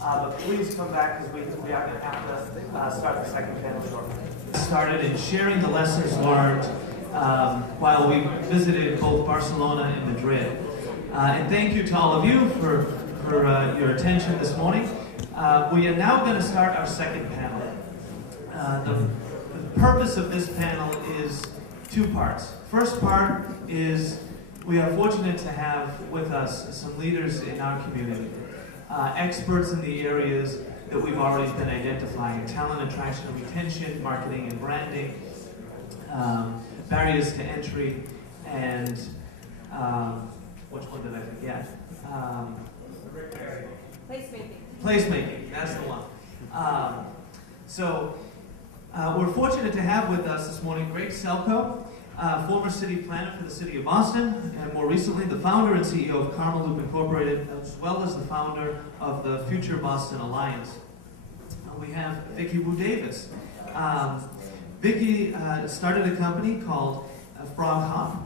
But please come back because we are going to have to start the second panel shortly. Started in sharing the lessons learned while we visited both Barcelona and Madrid. And thank you to all of you for your attention this morning. We are now going to start our second panel. The purpose of this panel is two parts. First part is we are fortunate to have with us some leaders in our community, experts in the areas that we've already been identifying: talent attraction and retention, marketing and branding, barriers to entry, and which one did I forget? Placemaking. Placemaking, that's the one. We're fortunate to have with us this morning Greg Selko, former city planner for the city of Boston, and more recently the founder and CEO of Carmel Loop Incorporated, as well as the founder of the Future Boston Alliance. We have Vicki Wu Davis. Vicki started a company called Frog Hop,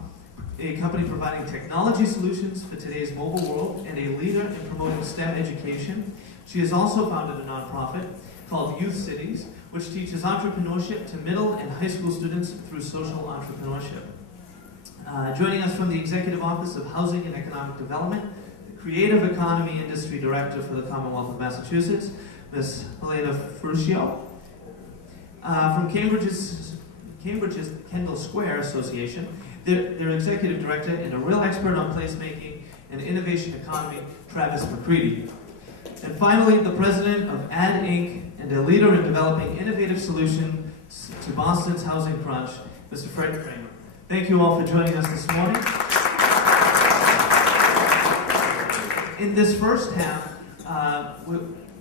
a company providing technology solutions for today's mobile world and a leader in promoting STEM education. She has also founded a nonprofit called Youth Cities, which teaches entrepreneurship to middle and high school students through social entrepreneurship. Joining us from the Executive Office of Housing and Economic Development, the Creative Economy Industry Director for the Commonwealth of Massachusetts, Ms. Helena Furcio. From Cambridge's Kendall Square Association, their Executive Director and a real expert on placemaking and innovation economy, Travis McCready. And finally, the President of Ad Inc. and a leader in developing innovative solutions to Boston's housing crunch, Mr. Fred Kramer. Thank you all for joining us this morning. In this first half,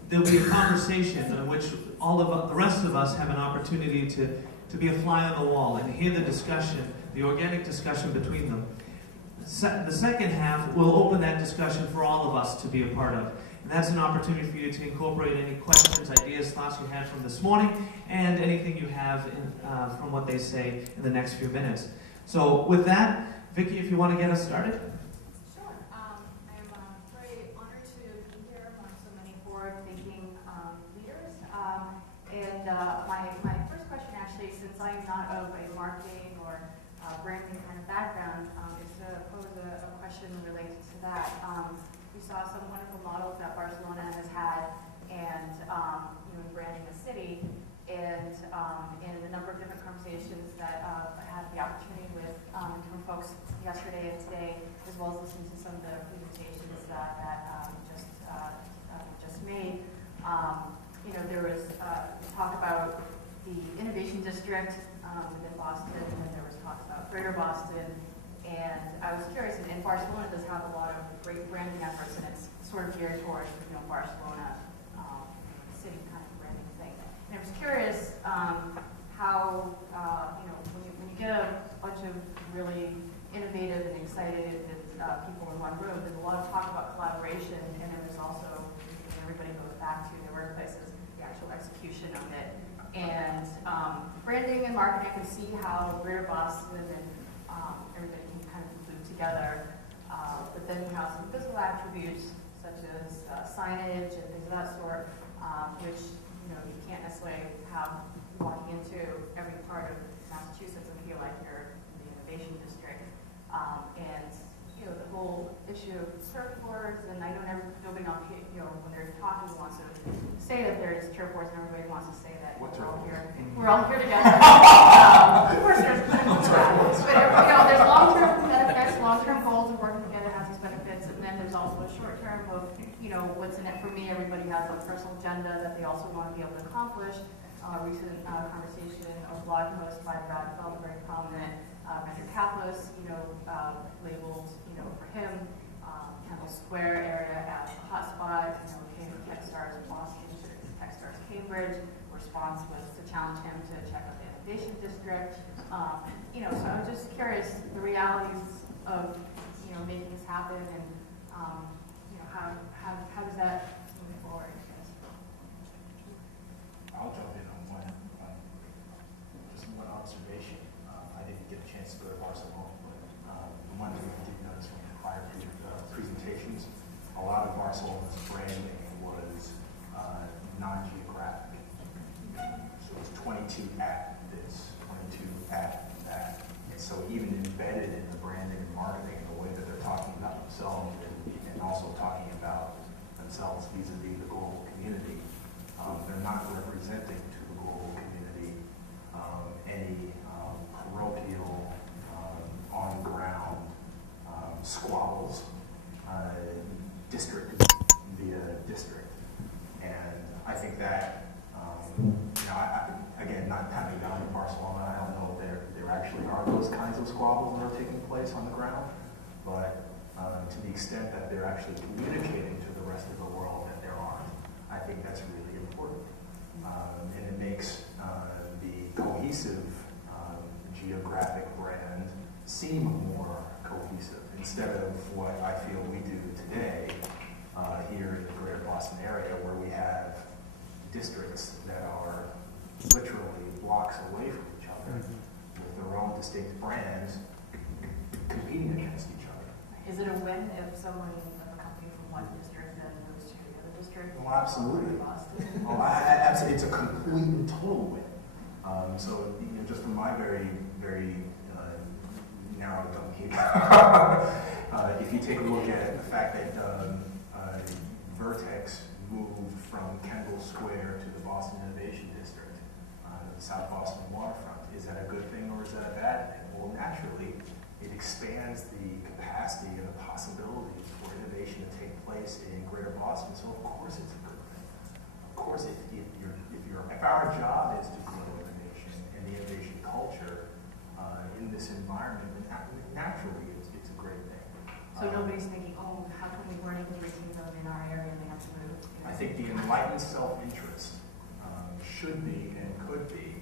there'll be a conversation in which all of the rest of us have an opportunity to be a fly on the wall and hear the discussion, the organic discussion between them. The second half will open that discussion for all of us to be a part of. And that's an opportunity for you to incorporate any questions, ideas, thoughts you had from this morning, and anything you have from what they say in the next few minutes. So with that, Vicki, if you want to get us started. Sure. I'm very honored to be here among so many forward-thinking leaders. My first question, actually, since I'm not of a marketing or branding kind of background, is to pose a question related to that. We saw some wonderful models that Barcelona has had, and branding a city, and in a number of different conversations that I had the opportunity with from folks yesterday and today, as well as listening to some of the presentations that just made. There was talk about the innovation district within Boston, and there was talk about Greater Boston. And I was curious, and Barcelona does have a lot of great branding efforts, and it's sort of geared towards, Barcelona city kind of branding thing. And I was curious how, when you get a bunch of really innovative and excited people in one room, there's a lot of talk about collaboration, and then there's also, everybody goes back to their workplaces, the actual execution of it. And branding and marketing, I can see how Greater Boston and everybody can kind of glued together, but then you have some physical attributes such as signage and things of that sort, which you can't necessarily have walking into every part of Massachusetts and feel like you're in the innovation district. And the whole issue of surfboards, and I know nobody on when they're talking wants to say that there's surfboards, and everybody wants to say that we're all here together. Of course, there's benefits, but there's long-term benefits, long-term goals of working together has these benefits, and then there's also a short-term of what's in it for me. Everybody has a personal agenda that they also want to be able to accomplish. Recent conversation, a blog post by Brad Feld, very prominent venture capitalist, labeled, for him, Kendall Square area as a hotspot, Techstars Boston, Techstars Cambridge. Response was to challenge him to check out the innovation district. So I was just curious the realities of, making this happen, and how does that move forward? I'll jump in on just one observation. I didn't get a chance to go to Barcelona, but the one thing I did notice when I prior presentations, a lot of Barcelona's branding was be the global community. They're not representing to the global community any parochial, on-ground squabbles, district via district. And I think that, again, not having gone to Barcelona, I don't know if there actually are those kinds of squabbles that are taking place on the ground, but to the extent that they're actually communicating to the rest of the world that there aren't, I think that's really important. And it makes the cohesive geographic brand seem more cohesive instead of what I feel we do today here in the greater Boston area, where we have districts that are literally blocks away from each other with their own distinct brands competing against each other. Is it a win if someone, a company from one district then moves to the other district? Well, absolutely. Boston? Absolutely. It's a complete and total win. So, just from my very, very narrow thinking, if you take a look at the fact that Vertex moved from Kendall Square to the Boston Innovation District, the South Boston waterfront, is that a good thing or is that a bad thing? Well, naturally, it expands the capacity and the possibilities for innovation to take place in Greater Boston. So, of course, it's a good thing. Of course, if our job is to grow innovation and the innovation culture in this environment, then naturally, it's a great thing. So nobody's thinking, oh, how come we weren't able to retain them in our area and they have to move? I think the enlightened self-interest should be and could be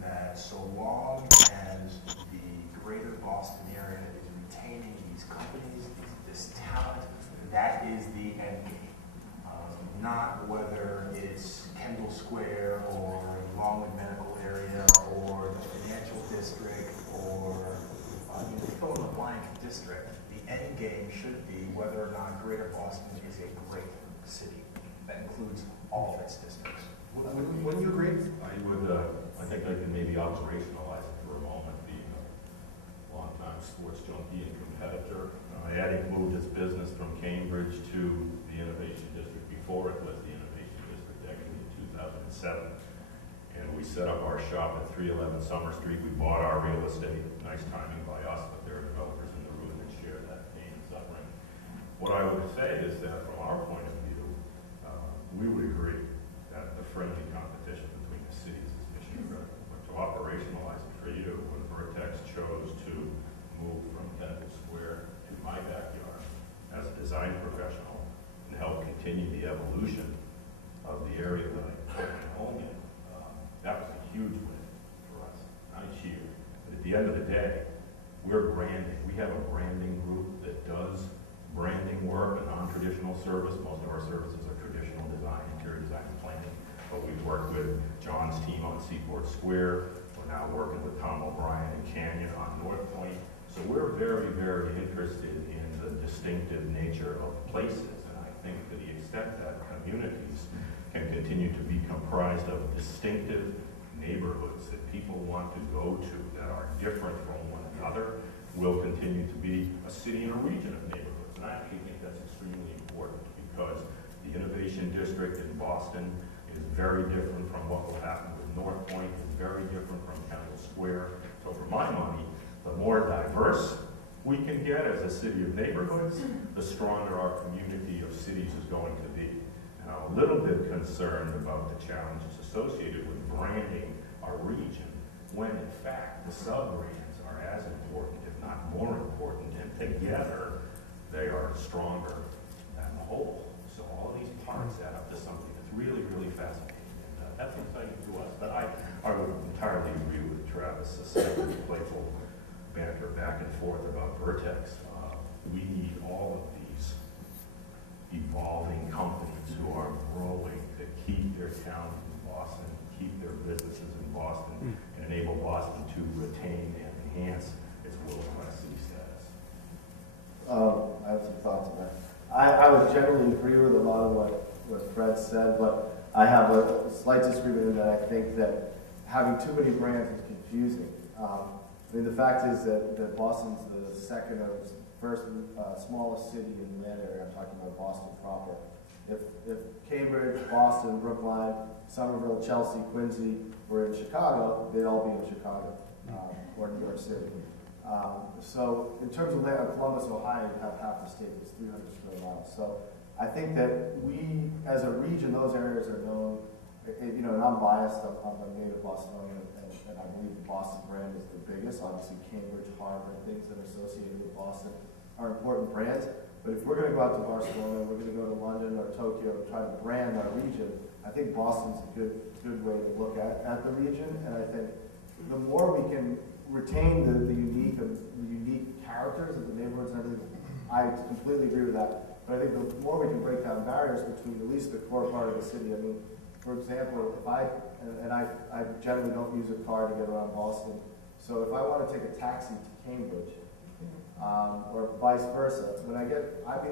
that so long as the greater Boston area is retaining these companies, this talent, that is the end game. Not whether it's Kendall Square or Longwood Medical Area or the financial district or fill in the blank district. The end game should be whether or not Greater Boston is a great city that includes all of its districts. Wouldn't you agree? I would. I think I can maybe operationalize it for a moment. Being a longtime sports junkie and competitor, Addick moved his business from Cambridge to the Innovation District before it was the Innovation District, actually in 2007. And we set up our shop at 311 Summer Street. We bought our real estate. Nice timing by us, but there are developers in the room that share that pain and suffering. What I would say is that from our point of view, we would agree that the friendly competition between the cities is mission critical. But to operationalize it for you, when Vertex chose to move from Kendall Square to my backyard as a design professional and help continue the evolution of the area that I own in, that was a huge win for us. I cheer. But at the end of the day, we're branding. We have a branding group that does branding work and non-traditional service. Most of our services are traditional design, interior design and planning. But we've worked with John's team on Seaport Square. We're now working with Tom O'Brien and Canyon on North Point. So we're very, very interested in the distinctive nature of places. And I think to the extent that communities can continue to be comprised of distinctive neighborhoods that people want to go to that are different from one another, will continue to be a city and a region of neighborhoods. And I actually think that's extremely important because the Innovation District in Boston is very different from what will happen with North Point, is very different from Kendall Square. So for my money, the more diverse we can get as a city of neighborhoods, the stronger our community of cities is going to be. And I'm a little bit concerned about the challenges associated with branding our region, when in fact the sub-brands are as important, if not more important, and together they are stronger than the whole. So all of these parts add up to something that's really, really fascinating. And that's exciting to us. But I would entirely agree with Travis, a slightly playful banter back and forth about Vertex. We need all of these evolving companies who are growing to keep their talent in Boston, keep their businesses in Boston, and enable Boston to retain and enhance its world-class city status. I have some thoughts on that. I would generally agree with a lot of what Fred said, but I have a slight disagreement in that I think that having too many brands is confusing. The fact is that Boston's the second or first smallest city in the land area. I'm talking about Boston proper. If Cambridge, Boston, Brookline, Somerville, Chelsea, Quincy were in Chicago, they'd all be in Chicago or New York City. So in terms of Columbus, Ohio, you have half the state is 300 square miles. So I think that we, as a region, those areas are known. You know, and I'm biased. I'm a native Bostonian, and I believe the Boston brand is the biggest. Obviously, Cambridge, Harvard, things that are associated with Boston are important brands. But if we're going to go out to Barcelona, we're going to go to London or Tokyo and try to brand our region, I think Boston's a good way to look at the region. And I think the more we can retain the unique characters of the neighborhoods and everything, I completely agree with that. But I think the more we can break down barriers between at least the core part of the city. I mean, for example, if I generally don't use a car to get around Boston, so if I want to take a taxi to Cambridge, or vice versa,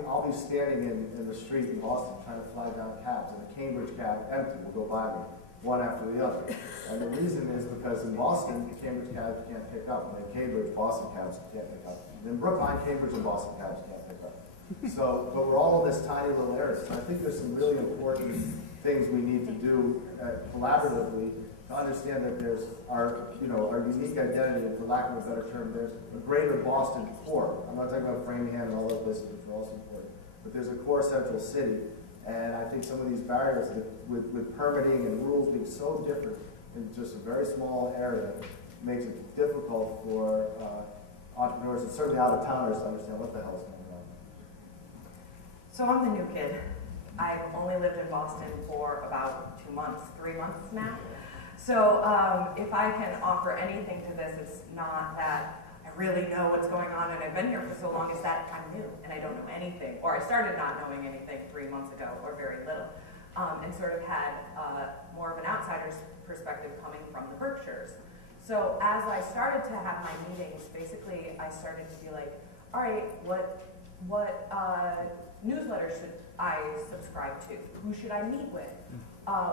I'll be standing in the street in Boston trying to flag down cabs, and the Cambridge cab empty will go by me, one after the other. And the reason is because in Boston, the Cambridge cabs can't pick up, and in Cambridge, Boston cabs can't pick up. In Brookline, Cambridge and Boston cabs can't pick up. So, but we're all in this tiny little area, so I think there's some really important things we need to do collaboratively to understand that there's our unique identity, and for lack of a better term, there's a greater Boston core. I'm not talking about Framingham and all those places, which are also important, but there's a core central city, and I think some of these barriers with permitting and rules being so different in just a very small area makes it difficult for entrepreneurs and certainly out-of-towners to understand what the hell is going on. So I'm the new kid. I've only lived in Boston for about 3 months now. So if I can offer anything to this, it's not that I really know what's going on and I've been here for so long, it's that I'm new and I don't know anything. Or I started not knowing anything 3 months ago, or very little, and sort of had more of an outsider's perspective coming from the Berkshires. So as I started to have my meetings, basically I started to be like, all right, what newsletter should I subscribe to? Who should I meet with?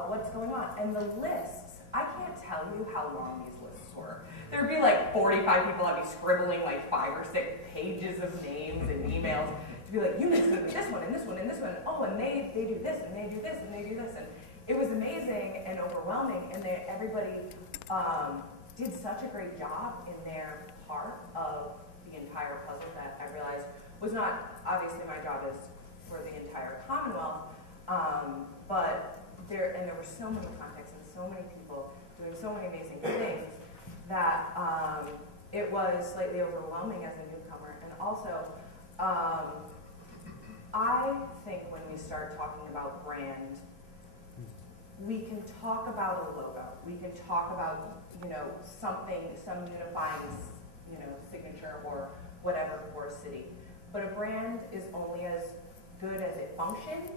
What's going on? And the lists, I can't tell you how long these lists were. There'd be like 45 people. I'd be scribbling like 5 or 6 pages of names and emails to be like, you need to meet with this one and this one and this one. Oh, and they do this and they do this and they do this. And it was amazing and overwhelming. And everybody did such a great job in their part of the entire puzzle that I realized was not, obviously my job is for the entire Commonwealth, but there were so many contexts and so many people doing so many amazing things that it was slightly overwhelming as a newcomer. And also, I think when we start talking about brand, we can talk about a logo. We can talk about, something, some unifying, signature or whatever for a city. But a brand is only as good as it functions.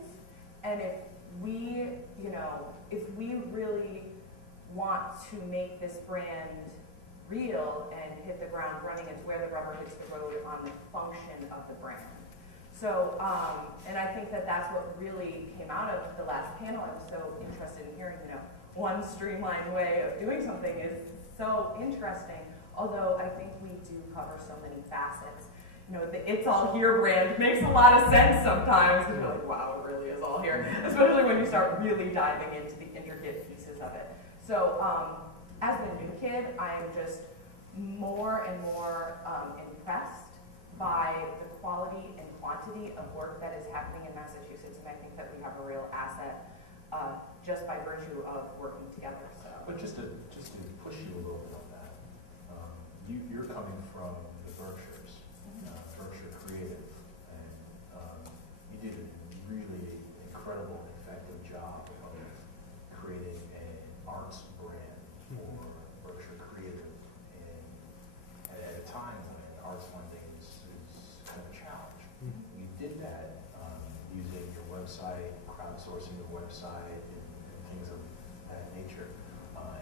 And if we really want to make this brand real and hit the ground running, it's where the rubber hits the road on the function of the brand. So, and I think that that's what really came out of the last panel. I was so interested in hearing, one streamlined way of doing something is so interesting, although I think we do cover so many facets. The It's All Here brand makes a lot of sense sometimes, because you're like, wow, it really is all here, especially when you start really diving into the intricate pieces of it. So, as a new kid, I am just more and more impressed by the quality and quantity of work that is happening in Massachusetts, and I think that we have a real asset just by virtue of working together. So, but just to push you a little bit on that, you're coming from the Berkshires, Berkshire Creative, and you did a really incredible, effective job of creating an arts brand for Berkshire Creative, and at a time when arts funding is kind of a challenge. You did that using your website, crowdsourcing your website, and things of that nature.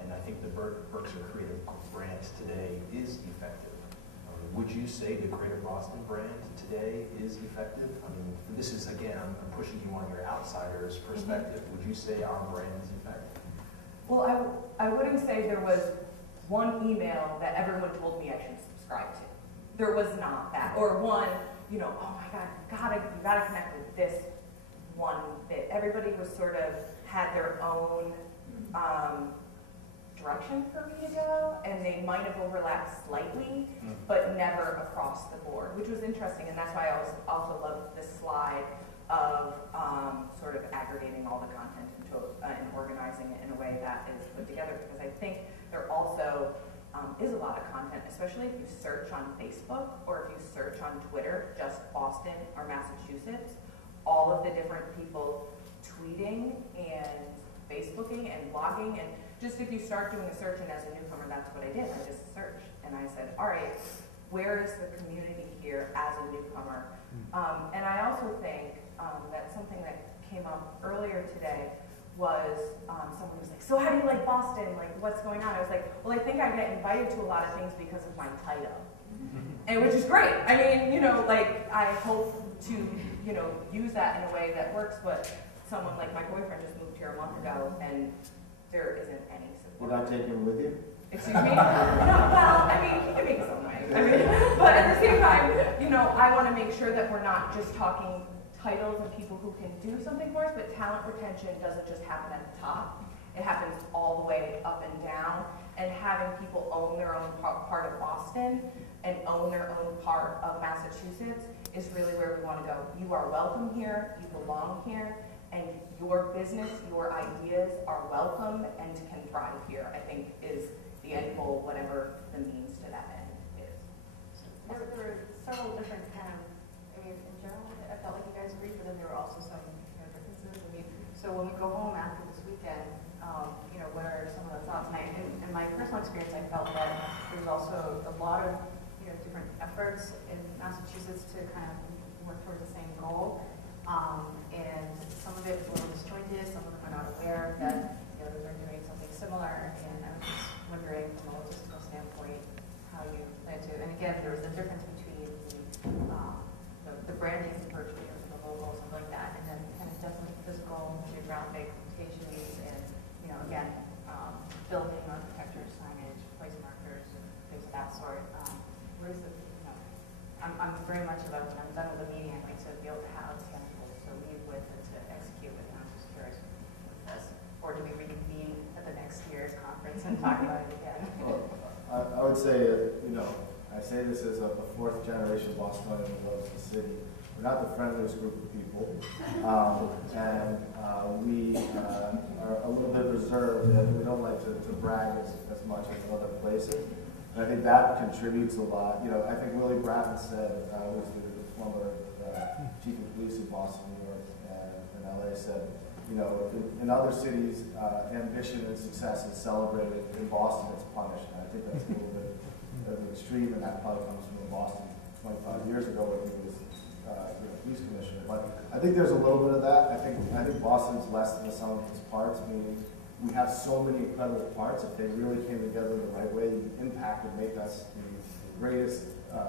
And I think the Berkshire Creative brand today is effective. Would you say the Greater Boston brand today is effective? I mean, this is, again, I'm pushing you on your outsider's perspective. Would you say our brand is effective? Well, I wouldn't say there was one email that everyone told me I should subscribe to. There was not that. Or one, oh my God, you gotta connect with this one bit. Everybody was sort of had their own direction for me to go, and they might have overlapped slightly, but never across the board, which was interesting, and that's why I also love this slide of sort of aggregating all the content into and organizing it in a way that is put together, because I think there also is a lot of content, especially if you search on Facebook or if you search on Twitter, just Boston or Massachusetts, all of the different people tweeting and Facebooking and blogging, and just if you start doing a search, and as a newcomer, that's what I did. I just searched, and I said, all right, where is the community here as a newcomer? And I also think that something that came up earlier today was someone was like, so how do you like Boston? Like, what's going on? I was like, well, I think I get invited to a lot of things because of my title, and which is great. I mean, you know, like, I hope to, you know, use that in a way that works, but someone like my boyfriend just moved here a month ago, and there isn't any support. You're not taking him with you? Excuse me? No, well, I mean, he can make some way. I mean, but at the same time, you know, I want to make sure that we're not just talking titles and people who can do something for us, but talent retention doesn't just happen at the top. It happens all the way up and down, and having people own their own part of Boston and own their own part of Massachusetts is really where we want to go. You are welcome here, you belong here, and your business, your ideas are welcome and can thrive here, I think is the end goal, whatever the means to that end is. There were several different kind of, I mean, in general, I felt like you guys agreed, but then there were also some, you know, differences. I mean, so when we go home after this weekend, you know, what are some of the thoughts? And in my personal experience, I felt that there was also a lot of, you know, different efforts in Massachusetts to kind of work towards the same goal. And some of it was a little disjointed, some of them are not aware that the others are doing something similar, and I was just wondering from a logistical standpoint how you plan to, and again, there was a difference between the branding virtually, or the logo, something like that, and then kind of definitely physical, geographic locations, and, you know, again, building, architecture, signage, place markers, and things of that sort. What is it, you know, I'm very much about, when I'm done with the meeting, I'd like to be able to have tangibles to leave with and to execute with, and I'm just curious with this. Or do we reconvene at the next year's conference and talk about it again? Well, I would say, you know, I say this as a fourth generation Bostonian who loves the city. We're not the friendliest group of people, and we are a little bit reserved, and we don't like to brag as much as other places. And I think that contributes a lot. You know, I think Willie Bratton said, who's the former chief of police in Boston, New York, and LA, said, you know, in other cities, ambition and success is celebrated. In Boston, it's punished. And I think that's a little bit of an extreme, and that probably comes from Boston 25 years ago when he was police commissioner. But I think there's a little bit of that. I think Boston's less than the sum of its parts, meaning we have so many incredible parts. If they really came together the right way, the impact would make us the greatest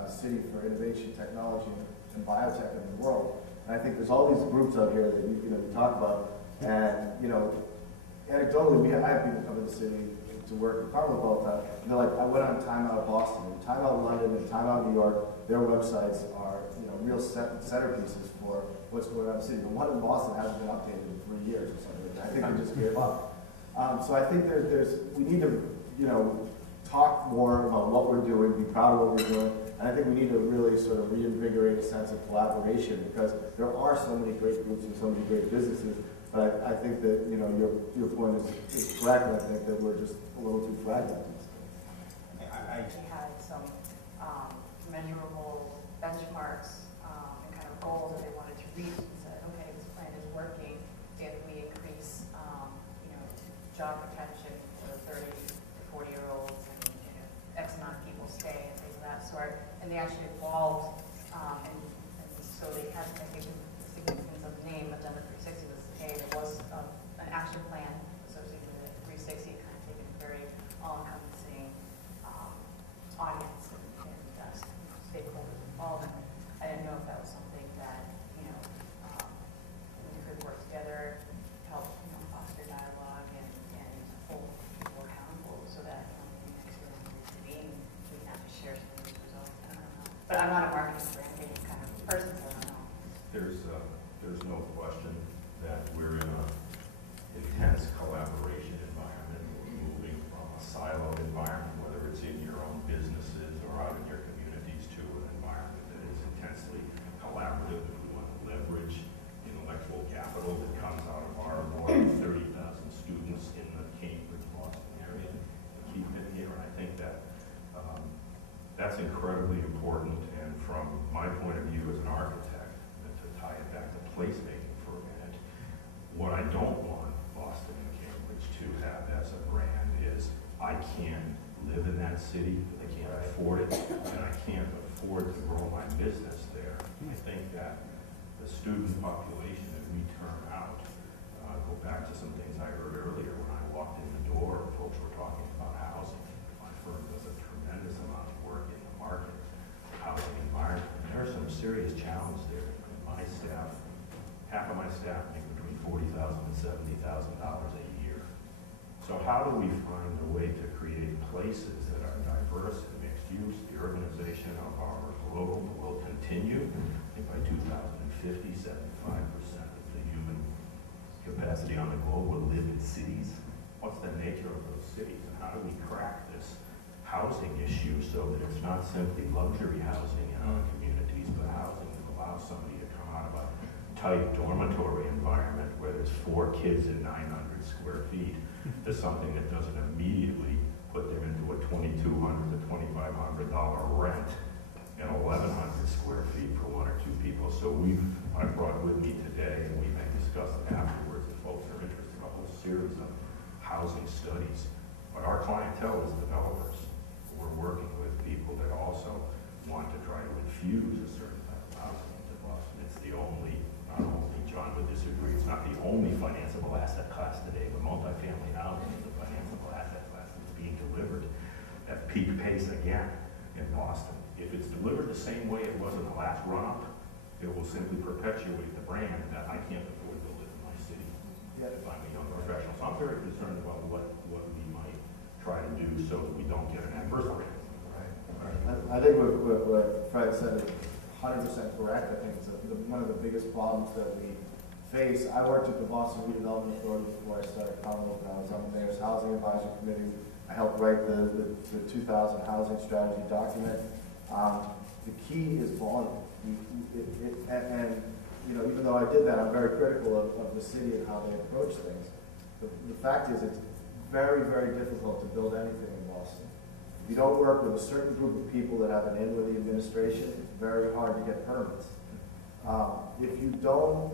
city for innovation, technology, and biotech in the world. And I think there's all these groups out here that you talk about. And, you know, anecdotally, I have people come to the city to work in Carmel all the time. And they're like, I went on Time Out Boston, and Time Out London, and Time Out New York. Their websites are, you know, real centerpieces for what's going on in the city. The one in Boston hasn't been updated in 3 years or something. I think they just gave up. So I think we need to, you know, talk more about what we're doing, be proud of what we're doing. And I think we need to really sort of reinvigorate a sense of collaboration, because there are so many great groups and so many great businesses. But I think that, you know, your point is correct, and I think that we're just a little too fragmented. We had some measurable benchmarks and kind of goals that they wanted to reach, and said, okay, this plan is working. If we increase, you know, job retention for 30 to 40-year-olds, and, you know, X amount of people stay, and things of that sort, and they actually evolved, and so they had, I think, the significance of the name, Agenda 360 was, hey, there was an action plan associated with it. 360 kind of taken a very all-encompassing audience and stakeholders involved. I didn't know if that was something that, you know, we could work together, help, you know, foster dialogue and hold people accountable, so that, you know, the next year when we convene, we can have to share some of these results. I don't know. But I'm not a marketing branding kind of person, so I don't know. There's no question live in that city, but they can't afford it, and I can't afford to grow my business there. I think that the student population that we turn out, go back to some things I heard earlier when I walked in the door, folks were talking about housing. My firm does a tremendous amount of work in the market, housing environment, and there are some serious challenges there. My staff, half of my staff make between $40,000 and $70,000 a year. So how do we find a way to create places that are diverse and mixed use? The urbanization of our globe will continue. I think by 2050, 75% of the human capacity on the globe will live in cities. What's the nature of those cities, and how do we crack this housing issue so that it's not simply luxury housing in our communities, but housing that allows somebody to come out of a tight dormitory environment where there's 4 kids in 900 square feet to something that doesn't immediately put them into a $2,200 to $2,500 rent and 1,100 square feet for 1 or 2 people. So I brought with me today, and we may discuss it afterwards if folks are interested, a whole series of housing studies. But our clientele is developers. We're working with people that also want to try to infuse a certain type of housing into Boston. It's the only, not only John would disagree, it's not the only financeable asset class today, but multifamily housing is a financeable asset class that's being delivered at peak pace again in Boston. If it's delivered the same way it was in the last run-up, it will simply perpetuate the brand that I can't afford to live in my city if I'm a young professional. So I'm very concerned about what we might try to do so that we don't get an adverse brand. I think what Fred said is 100% correct. I think it's one of the biggest problems that we face. I worked at the Boston Redevelopment Authority before I started Commonwealth, and I was on the Mayor's Housing Advisory Committee. I helped write the 2000 housing strategy document. The key is volume. And you know, even though I did that, I'm very critical of the city and how they approach things. The fact is, it's very, very difficult to build anything in Boston. If you don't work with a certain group of people that have an in with the administration, it's very hard to get permits. If you don't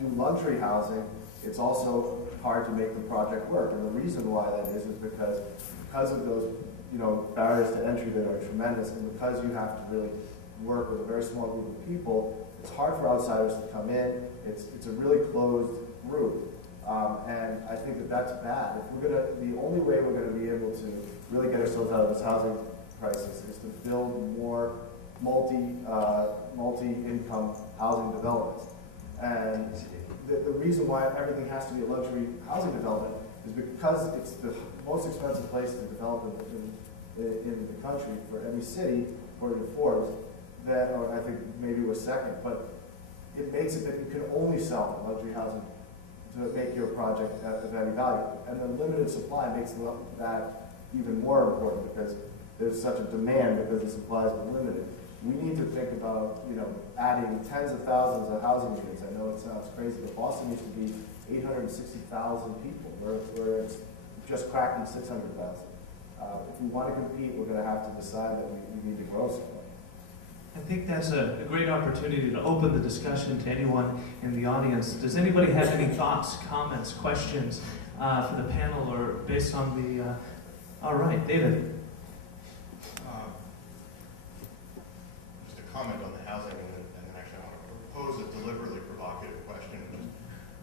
do luxury housing, it's also hard to make the project work. And the reason why that is because of those barriers to entry that are tremendous, and because you have to really work with a very small group of people, it's hard for outsiders to come in. It's a really closed group. And I think that that's bad. If the only way we're going to be able to really get ourselves out of this housing crisis is to build more multi-income housing developments. And the reason why everything has to be a luxury housing development is because it's the most expensive place to develop in the country for any city, according to Forbes. Or I think maybe it was second, but it makes it that you can only sell luxury housing to make your project of any value. And the limited supply makes that even more important because there's such a demand because the supply is limited. We need to think about adding tens of thousands of housing units. I know it sounds crazy, but Boston used to be 860,000 people, where it's just cracking 600,000. If we want to compete, we're going to have to decide that we need to grow somewhere. I think that's a great opportunity to open the discussion to anyone in the audience. Does anybody have any thoughts, comments, questions for the panel or based on the... all right, David. Just a comment on the housing, and then actually I want to propose a deliberately provocative question.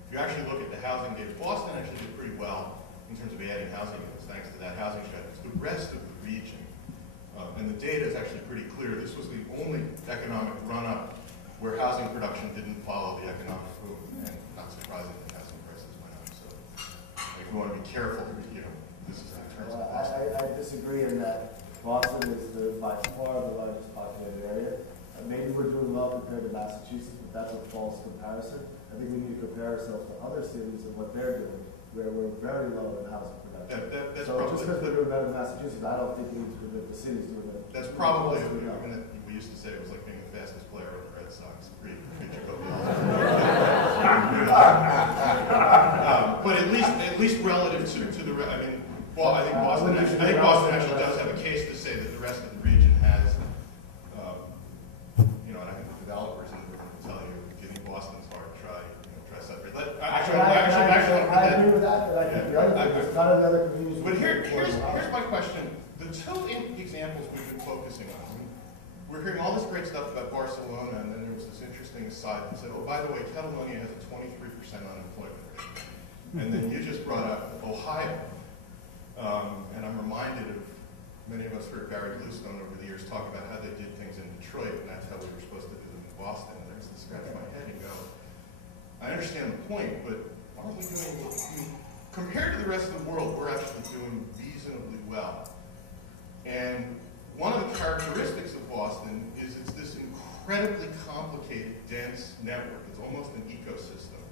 If you actually look at the housing data, Boston actually did pretty well in terms of adding housing units, thanks to that housing strategy. The rest of the region, and the data is actually pretty clear, this was the only economic run-up where housing production didn't follow the economic boom, and not surprisingly, housing prices went up. So we want to be careful, this is in terms of Boston. I disagree in that Boston is by far the largest populated area. Maybe we're doing well compared to Massachusetts, but that's a false comparison. I think we need to compare ourselves to other cities and what they're doing, where we're very low in housing production. That's so just because we're doing better than Massachusetts, I don't think we need to do the cities doing it. That's probably, we used to say it was like being the fastest player of the Red Sox. But at least relative to the, I think Boston actually does have a case to say that the rest of the region has, and I think the developers in the room will tell you, getting Boston's hard. Try separate. I agree with that, but I There's none of the other communities. But here's my question. The two examples we've been focusing on, we're hearing all this great stuff about Barcelona, and then there was this interesting aside that said, oh, by the way, Catalonia has a 23% unemployment rate. And then you just brought up Ohio. And I'm reminded of many of us heard Barry Bluestone over the years talk about how they did things in Detroit, and that's how we were supposed to do them in Boston. And I used to scratch my head and go, I understand the point, but aren't we doing, compared to the rest of the world, we're actually doing reasonably well. And one of the characteristics of Boston is it's this incredibly complicated, dense network. It's almost an ecosystem.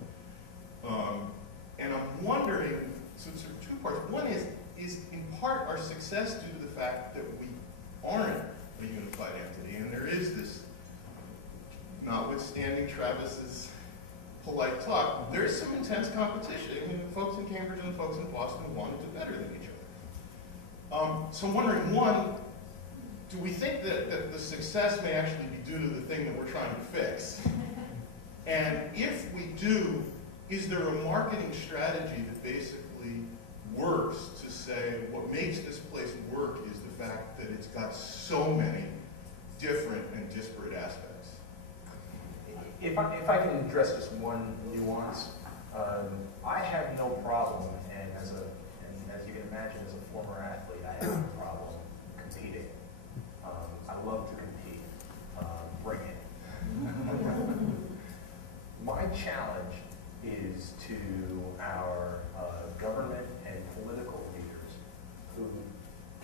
And I'm wondering, so it's sort of two parts. One is in part our success due to the fact that we aren't a unified entity, and there is this, notwithstanding Travis's polite talk, there's some intense competition. I mean, the folks in Cambridge and the folks in Boston want to do better than each other. So I'm wondering, one, do we think that the success may actually be due to the thing that we're trying to fix? And if we do, is there a marketing strategy that basically works to say what makes this place work is the fact that it's got so many different and disparate aspects? If I can address just one nuance, I have no problem, and as you can imagine, as a former athlete, I have no problem competing. I love to compete. Bring it. My challenge is to our government and political leaders who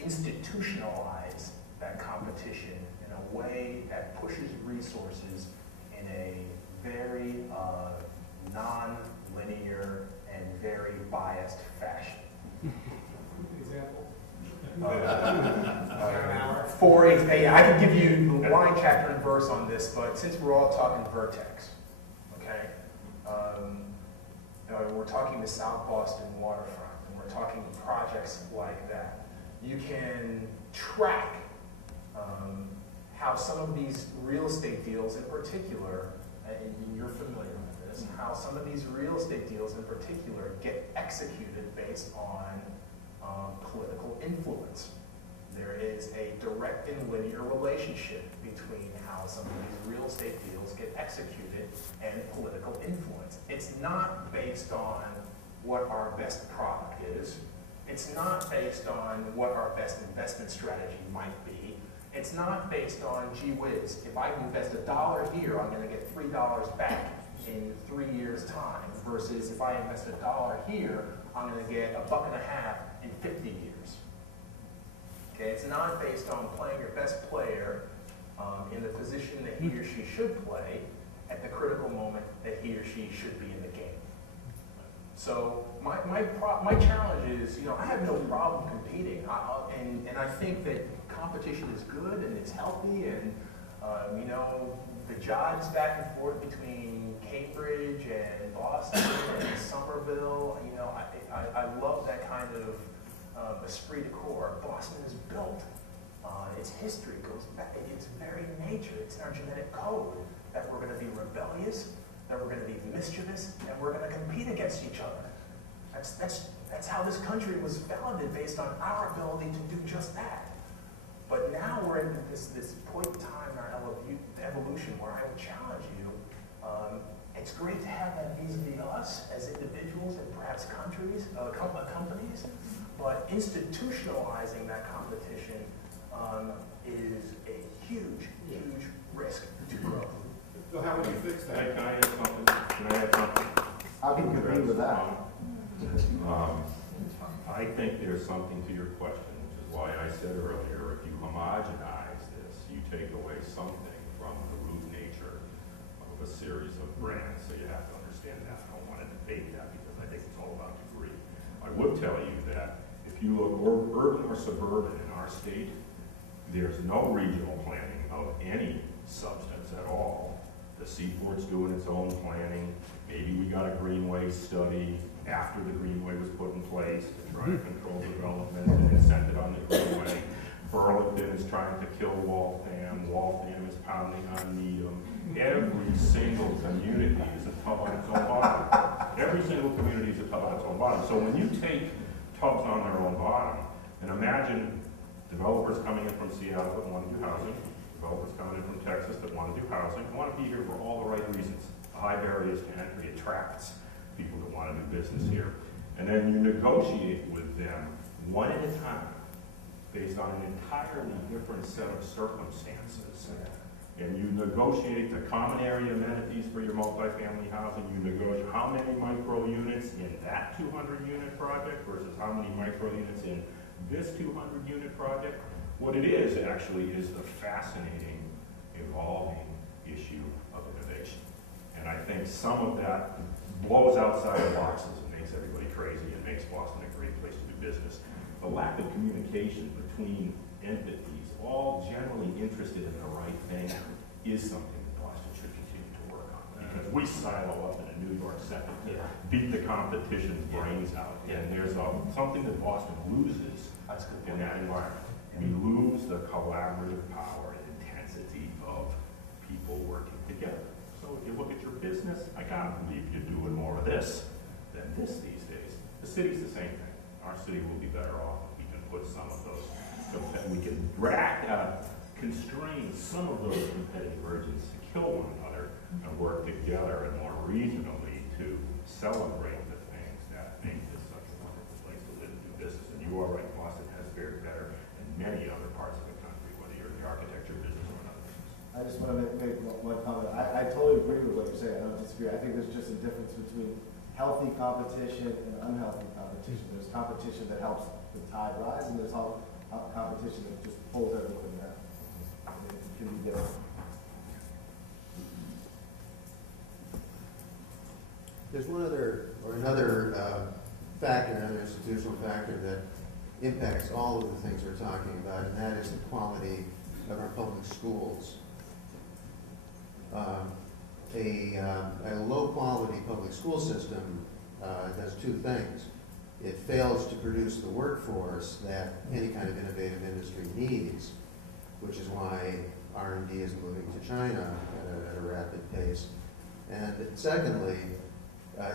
institutionalize that competition in a way that pushes resources in a very non-linear and very biased fashion. Example? I can give you the line, chapter, and verse on this, but since we're all talking Vertex, okay? We're talking the South Boston waterfront, and we're talking projects like that. You can track how some of these real estate deals in particular, and you're familiar with this, how some of these real estate deals in particular get executed based on political influence. There is a direct and linear relationship between how some of these real estate deals get executed and political influence. It's not based on what our best product is. It's not based on what our best investment strategy might be. It's not based on, gee whiz, if I invest $1 here, I'm going to get $3 back in 3 years' time, versus if I invest $1 here, I'm going to get $1.50 in 50 years. Okay, it's not based on playing your best player in the position that he or she should play at the critical moment that he or she should be in the game. So my challenge is, I have no problem competing, and I think that competition is good and it's healthy, and the jibes back and forth between Cambridge and Boston and Somerville, I love that kind of esprit de corps. Boston is built. Its history goes back. Its very nature. It's in our genetic code that we're going to be rebellious, that we're going to be mischievous, and we're going to compete against each other. That's how this country was founded, based on our ability to do just that. But now we're in this point in time in our evolution where I would challenge you. It's great to have that vis-a-vis us as individuals and perhaps countries, companies, but institutionalizing that competition is a huge, huge risk to growth. So how would you fix that? Can I add something? How can you compete with that? I think there's something to your question, which is why I said earlier, if you homogenize this, you take away something from the root nature of a series of brands, so you have to understand that. I don't want to debate that because I think it's all about degree. I would tell you that if you look urban or suburban in our state, there's no regional planning of any substance at all. The Seaport's doing its own planning. Maybe we got a greenway study after the greenway was put in place to try to control development and incent it on the greenway. Burlington is trying to kill Waltham. Waltham is pounding on Needham. Every single community is a tub on its own bottom. Every single community is a tub on its own bottom. So when you take tubs on their own bottom, and imagine developers coming in from Seattle that want to do housing, developers coming in from Texas that want to do housing, want to be here for all the right reasons. The high barriers to entry attracts people that want to do business here. And then you negotiate with them one at a time based on an entirely different set of circumstances. And you negotiate the common area amenities for your multifamily housing. You negotiate how many micro units in that 200-unit project versus how many micro units in this 200-unit project. What it is actually is the fascinating, evolving issue of innovation. And I think some of that blows outside the boxes and makes everybody crazy and makes Boston a great place to do business. The lack of communication between entities, all generally interested in the right thing, is something that Boston should continue to work on. Because we silo up in a New York second to beat the competition's brains out. And there's something that Boston loses in that environment. We lose the collaborative power and intensity of people working together. So if you look at your business, I gotta believe you're doing more of this than this these days. The city's the same thing. Our city will be better off if we can put some of those, so that we can constrain some of those competitive urges to kill one another and work together and more reasonably to celebrate the things that make this such a wonderful place to live and do business. And you are right, Boston has fared better than many other parts of the country, whether you're in the architecture business or another business. I just want to make one comment. I totally agree with what you're saying. I don't disagree. I think there's just a difference between healthy competition and unhealthy competition. There's competition that helps the tide rise, and there's competition that just pulls everyone down. It can be different. There's another factor, another institutional factor that impacts all of the things we're talking about, and that is the quality of our public schools. A low-quality public school system does two things. It fails to produce the workforce that any kind of innovative industry needs, which is why R&D is moving to China at a rapid pace. And secondly,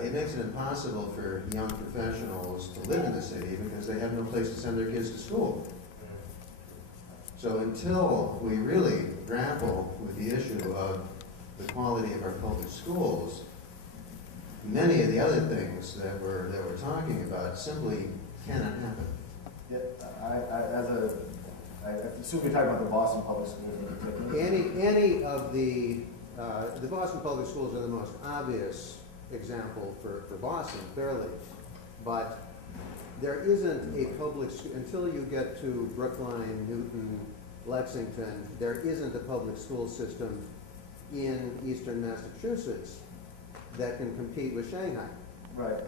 it makes it impossible for young professionals to live in the city because they have no place to send their kids to school. So until we really grapple with the issue of the quality of our public schools, many of the other things that we're talking about simply cannot happen. Yeah, I assume you're talking about the Boston public schools. Any of the Boston public schools are the most obvious example for Boston, clearly, but there isn't a public school until you get to Brookline, Newton, Lexington. There isn't a public school system in eastern Massachusetts that can compete with Shanghai. Right.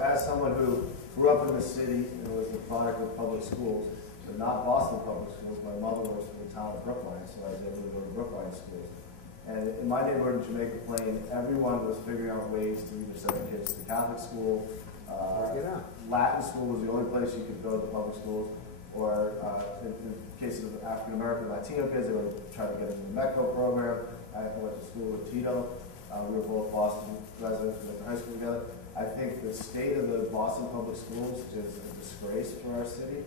As someone who grew up in the city and was the product of public schools, but not Boston public schools, my mother was from the town of Brookline, so I was able to go to Brookline schools. And in my neighborhood in Jamaica Plain, everyone was figuring out ways to either send their kids to Catholic school, Latin school was the only place you could go to the public schools, or in cases of African American Latino kids, they were trying to get into the MECO program. I went to school with Tito. We were both Boston residents. We went to high school together. I think the state of the Boston public schools is a disgrace for our city.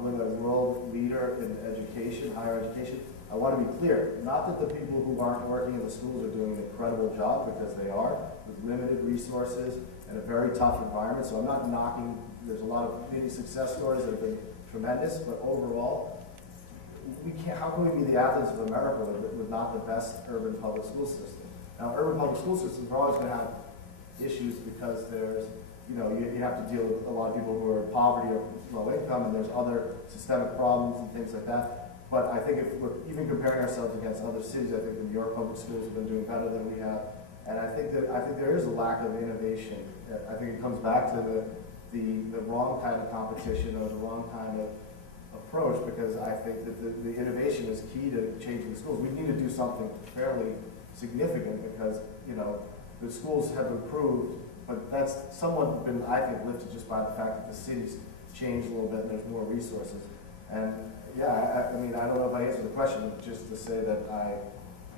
We're the world leader in education, higher education. I want to be clear, not that the people who aren't working in the schools are doing an incredible job, because they are, with limited resources and a very tough environment. So I'm not knocking, there's a lot of many success stories that have been tremendous, but overall, we can't, how can we be the Athens of America with not the best urban public school system? Now, urban public school systems are always going to have issues because there's, you have to deal with a lot of people who are in poverty or low income, and there's other systemic problems and things like that. But I think if we're even comparing ourselves against other cities, I think the New York public schools have been doing better than we have. And I think there is a lack of innovation. I think it comes back to the wrong kind of competition or the wrong kind of approach, because I think that the innovation is key to changing the schools. We need to do something fairly significant, because, the schools have improved, but that's somewhat been, I think, lifted just by the fact that the city's changed a little bit and there's more resources. And yeah, I mean, I don't know if I answered the question, just to say that I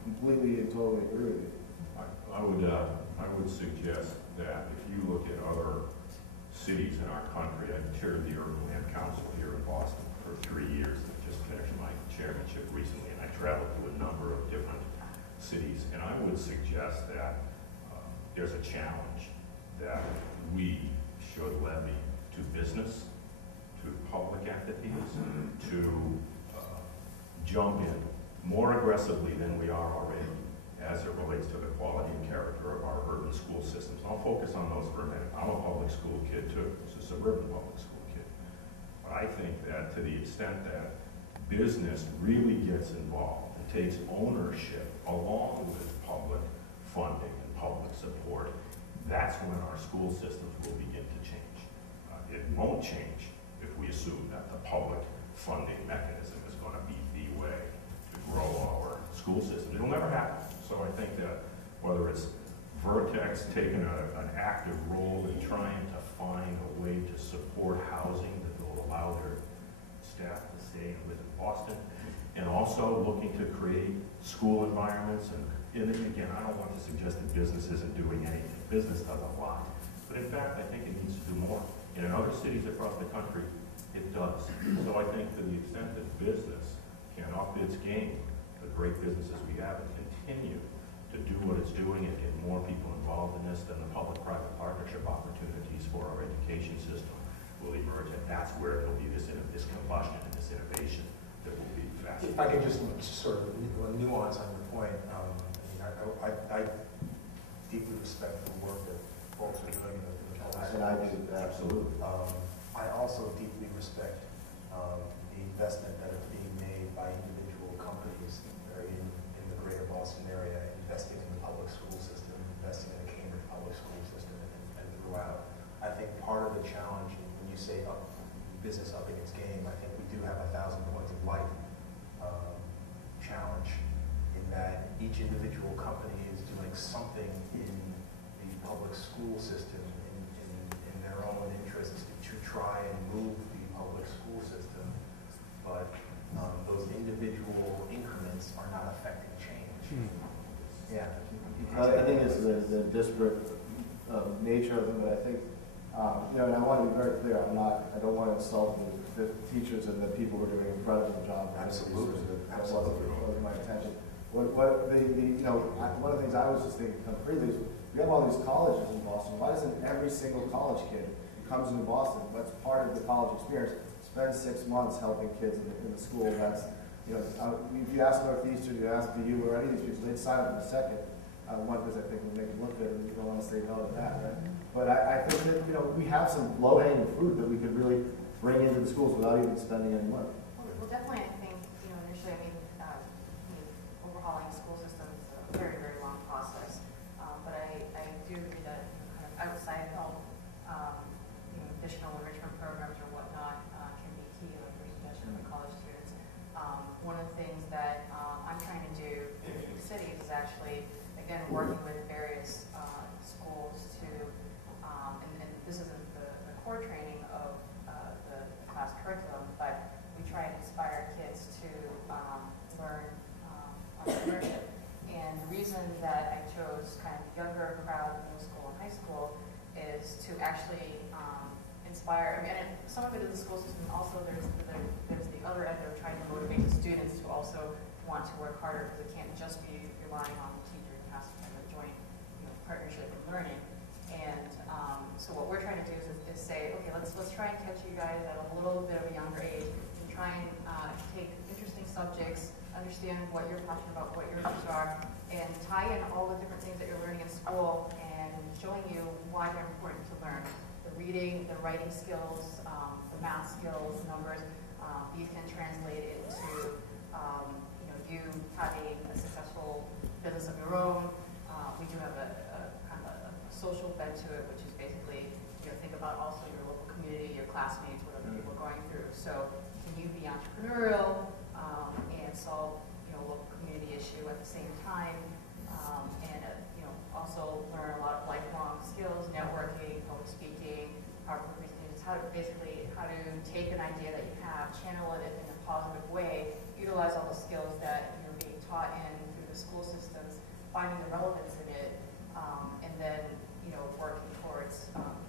completely and totally agree with you. I would suggest that if you look at other cities in our country, I chaired the Urban Land Council here in Boston for 3 years. I just finished my chairmanship recently, and I traveled to a number of different cities. And I would suggest that there's a challenge that we should levy to business, to public entities, to jump in more aggressively than we are already as it relates to the quality and character of our urban school systems. I'll focus on those for a minute. I'm a public school kid too. It's a suburban public school kid. But I think that to the extent that business really gets involved and takes ownership along with public funding and public support, that's when our school systems will begin to change. It won't change if we assume that the public funding mechanism is going to be the way to grow our school system. It'll never happen. So I think that whether it's Vertex taking an active role in trying to find a way to support housing that will allow their staff to stay and live in Boston, and also looking to create school environments. And again, I don't want to suggest that business isn't doing anything. Business does a lot. But in fact, I think it needs to do more. And in other cities across the country, it does. So I think to the extent that business can up its game, the great businesses we have, and continue to do what it's doing and get more people involved in this, then the public-private partnership opportunities for our education system will emerge. And that's where there'll be this combustion and this innovation that will be fascinating. If I can just sort of nuance on your point, I deeply respect the work that folks are doing in the And I do, absolutely. I also deeply respect the investment that is being made by individual companies that are in the greater Boston area, investing in the public school system, investing in the Cambridge public school system, and throughout. I think part of the challenge, when you say business upping its game, I think we do have 1,000 points of light challenge in that each individual company is doing something in the public school system in their own interests to try and move the public school system, but those individual increments are not affecting change. Yeah. I think it's the disparate nature of them, but I think, and I want to be very clear, I don't want to insult the teachers and the people who are doing an incredible job. Absolutely. That wasn't my intention. One of the things I was just thinking concretely is, we have all these colleges in Boston. Why doesn't every single college kid who comes into Boston, that's part of the college experience, spend 6 months helping kids in the school? That's, if you ask Northeastern, you ask BU or any of these people, they'd sign up in a second. One, because I think we make it look good, and you don't want to say no to that, right? But I think that, we have some low-hanging fruit that we could really bring into the schools without even spending any money. Well, definitely, I think, initially, overhauling the school system is a very, very long process. But I do agree that kind of outside help, additional enrichment programs or whatnot can be key, like your suggestion of college students. One of the things that I'm trying to do in the cities is actually, again, working with various schools to, and this isn't the core training of the class curriculum, but we try and inspire kids to learn entrepreneurship. And the reason that I chose kind of younger crowd, middle school and high school, is to actually inspire. And some of it is the school system. Also, there's the other end of trying to motivate the students to also want to work harder, because it can't just be relying on the teacher. It has to be a joint partnership and learning. And so what we're trying to do is say, okay, let's try and catch you guys at a little bit of a younger age and try and take interesting subjects, understand what you're passionate about, what your interests are, and tie in all the different things that you're learning in school and showing you why they're important to learn. The reading, the writing skills, the math skills, numbers, these can translate into you having a successful business of your own. We do have a kind of a social bent to it, which is basically, think about also your local community, your classmates, what other people are going through. So can you be entrepreneurial and solve local community issue at the same time, and also learn a lot of lifelong skills, networking, public speaking, PowerPoint presentations, how to take an idea that you have, channel it in a positive way, utilize all the skills that you're being taught in through the school systems, finding the relevance in it, and then working towards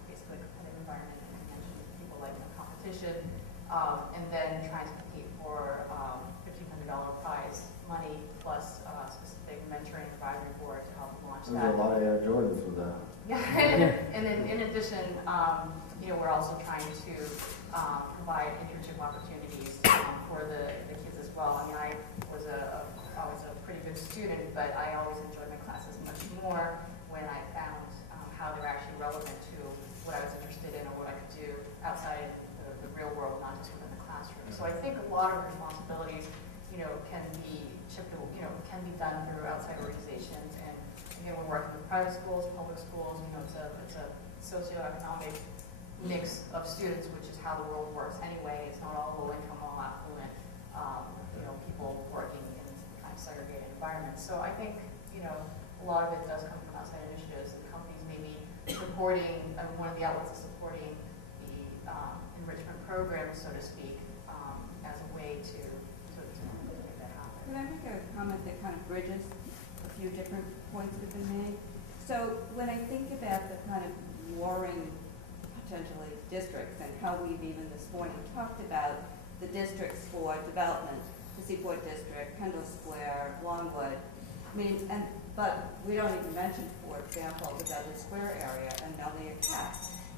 basically a competitive environment, and you mentioned people like competition, and then trying to compete for $1,500 prize money plus specific mentoring advisory board to help launch There's that. a lot of Air Jordans with that. Yeah, and then in addition, we're also trying to provide internship opportunities for the kids as well. I mean, I was always a pretty good student, but I always enjoyed my classes much more when I found how they're actually relevant to what I was interested in or what I could do outside the real world, not just within the classroom. So I think a lot of responsibilities, can be shifted, can be done through outside organizations. And again, we're working with private schools, public schools. It's a socioeconomic mix of students, which is how the world works anyway. It's not all low income, all affluent, people working in kind of segregated environments. So I think, a lot of it does come from outside initiatives, and companies maybe supporting, one of the outlets is supporting the enrichment program, so to speak, as a way to make that happen. Can I make a comment that kind of bridges a few different points that have been made? So when I think about the kind of warring, potentially, districts and how we've even this morning talked about the districts for development, the Seaport District, Kendall Square, Longwood, but we don't even mention, for example, the Dudley Square area and Melnia Cap,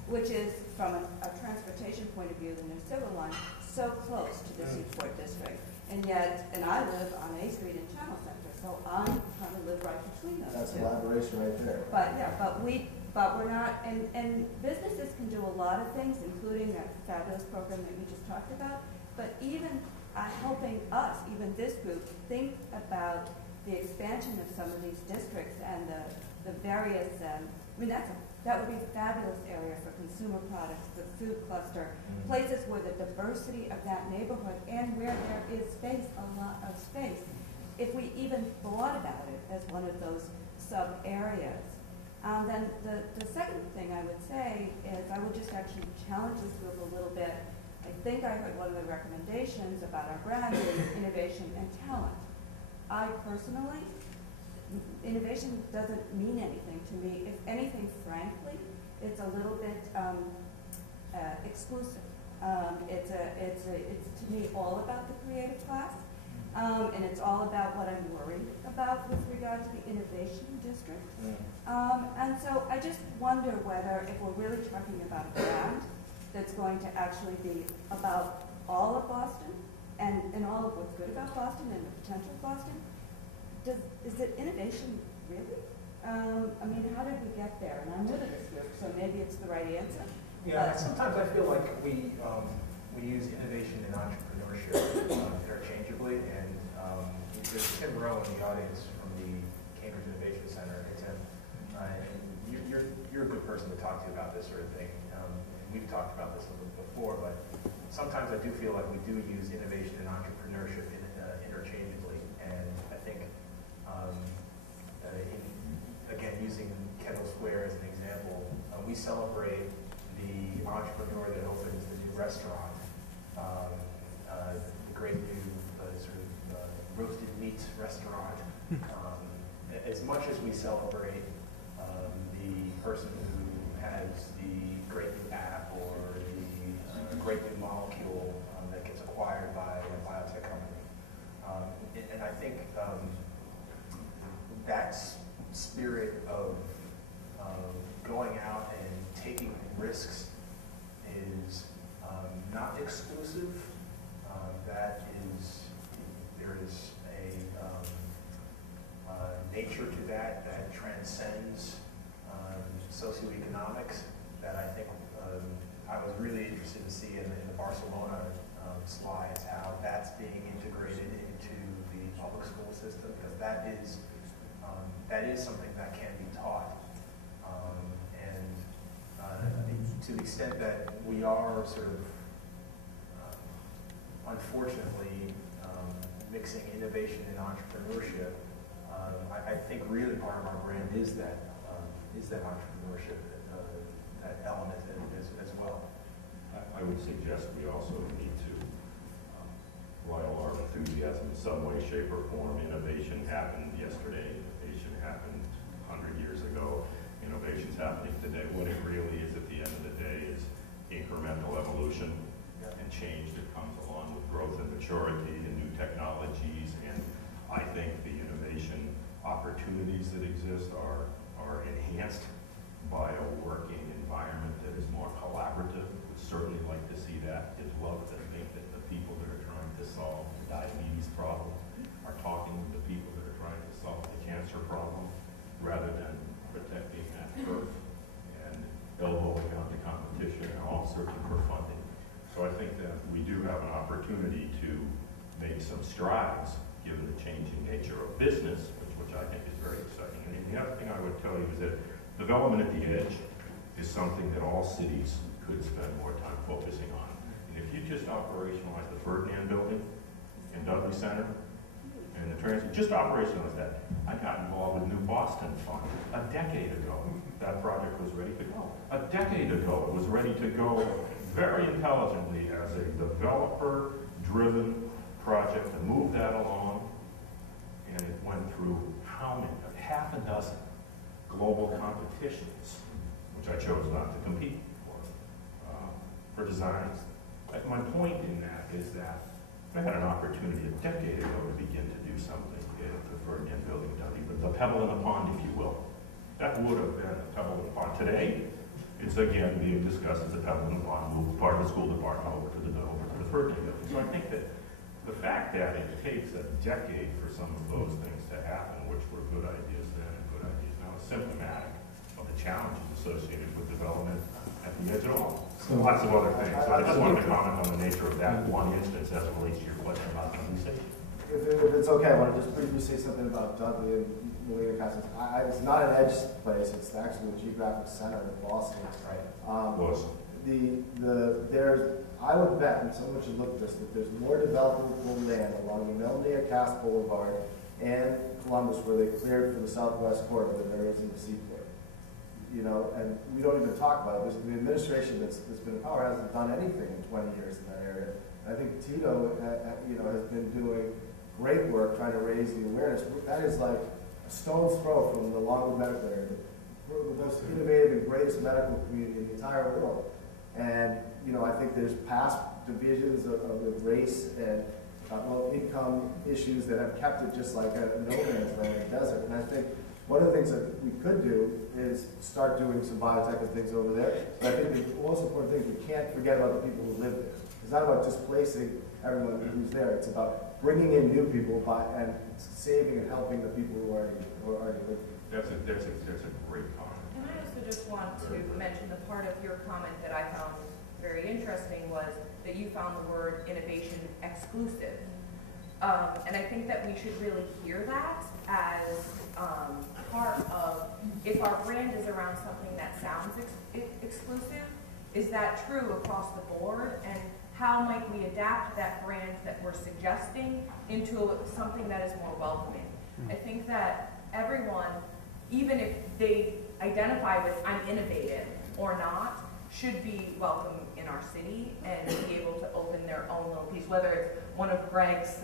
which is, from a transportation point of view, the new Civil Line, so close to the Seaport District. And I live on A Street in Channel Center, so I'm trying to live right between those That's two. collaboration right there. But we're not, and businesses can do a lot of things, including that fabulous program that we just talked about, but even helping us, even this group, think about the expansion of some of these districts and the various, that would be a fabulous area for consumer products, the food cluster, places where the diversity of that neighborhood and where there is space, a lot of space. If we even thought about it as one of those sub-areas. Then the second thing I would say is I would just actually challenge this group a little bit. I think I heard one of the recommendations about our brand being innovation and talent. I personally, innovation doesn't mean anything to me. If anything, frankly, it's a little bit exclusive. It's to me all about the creative class, and it's all about what I'm worried about with regard to the innovation district. And so I just wonder whether, if we're really talking about a brand that's going to actually be about all of Boston and all of what's good about Boston and the potential of Boston, is it innovation really? How did we get there? And I'm new to this group, so maybe it's the right answer. Yeah, sometimes I feel like we use innovation and entrepreneurship interchangeably, and there's Tim Rowe in the audience from the Cambridge Innovation Center. Hey, Tim, you're a good person to talk to about this sort of thing. We've talked about this a little before, but sometimes I do feel like we do use innovation and entrepreneurship interchangeably, and I think, again, using Kendall Square as an example, we celebrate the entrepreneur that opens the new restaurant, the great new roasted meats restaurant, as much as we celebrate the person who has the great new app or the great new molecule that gets acquired by a biotech company. And I think that spirit of going out and taking risks is not exclusive. There is a nature to that transcends socioeconomics that I think I was really interested to see in the Barcelona slides, how that's being integrated into the public school system, because that is something that can be taught. To the extent that we are sort of, unfortunately, mixing innovation and entrepreneurship, I think really part of our brand is that entrepreneurship, that element as well. I would suggest we also need to, while our enthusiasm in some way, shape, or form, innovation happened yesterday, innovation happened 100 years ago, innovation innovation's happening today. What it really is at the end of the day is incremental evolution and change that comes along with growth and maturity and new technologies. And I think the innovation opportunities that exist are enhanced by a working environment that is more collaborative. Would certainly like to see that. I'd love to think that the people that are trying to solve the diabetes problem are talking with the people that are trying to solve the cancer problem, rather than protecting that turf and elbowing out the competition and all searching for funding. So I think that we do have an opportunity to make some strides given the changing nature of business, which I think is very exciting. And the other thing I would tell you is that development at the edge is something that all cities could spend more time focusing on. And if you just operationalize the Ferdinand Building in Dudley Center and the transit, just operationalize that. I got involved with New Boston Fund a decade ago. That project was ready to go. A decade ago, it was ready to go very intelligently as a developer-driven project to move that along. And it went through how many? Half a dozen global competitions, which I chose not to compete for designs. But my point in that is that I had an opportunity a decade ago to begin to do something at the Ferdinand Building, the pebble in the pond, if you will. That would have been a pebble in the pond. Today, it's again being discussed as a pebble in the pond, move part of the school department over to the Ferdinand Building. So I think that the fact that it takes a decade for some of those things to happen, which were good ideas then and good ideas now, is symptomatic of the challenges associated with development at the edge of all. Lots of other things. So I just wanted to comment on the nature of that one instance as it relates to your question about conversation. If it's okay, I want to just briefly say something about Dudley and Molina Castles. It's not an edge place, it's actually the geographic center of Boston. Right. I would bet, and someone should look at this, that there's more developable land along the Melnea Cass Boulevard and Columbus where they cleared for the southwest corridor than there is in the Seaport. You know, and we don't even talk about it. The administration that's been in power hasn't done anything in 20 years in that area. And I think Tito, has been doing great work trying to raise the awareness. That is like a stone's throw from the Longwood Medical Area. We're the most innovative and greatest medical community in the entire world. And, I think there's past divisions of race and low income issues that have kept it just like a no man's land in the desert. And I think one of the things that we could do is start doing some biotech and things over there. But I think the most important thing is we can't forget about the people who live there. It's not about displacing everyone who's there. It's about bringing in new people and saving and helping the people who already live there. That's a great comment. And I also just want to mention the part of your comment that I found very interesting was that you found the word innovation exclusive. And I think that we should really hear that as part of, if our brand is around something that sounds exclusive, is that true across the board? And how might we adapt that brand that we're suggesting into something that is more welcoming? I think that everyone, even if they identify with I'm innovative or not, should be welcome in our city and be able to open their own little piece, whether it's one of Greg's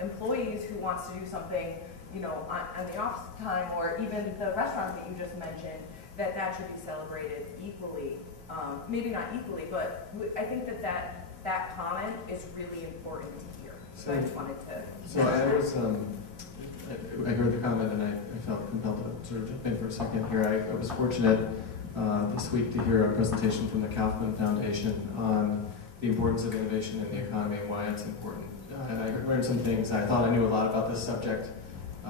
employees who wants to do something, on the off time, or even the restaurant that you just mentioned, that should be celebrated equally. Maybe not equally, but I think that comment is really important to hear. So I just wanted to. So I heard the comment and I felt compelled to sort of jump in for a second here. I was fortunate this week to hear a presentation from the Kaufman Foundation on the importance of innovation in the economy and why it's important. And I learned some things. I thought I knew a lot about this subject.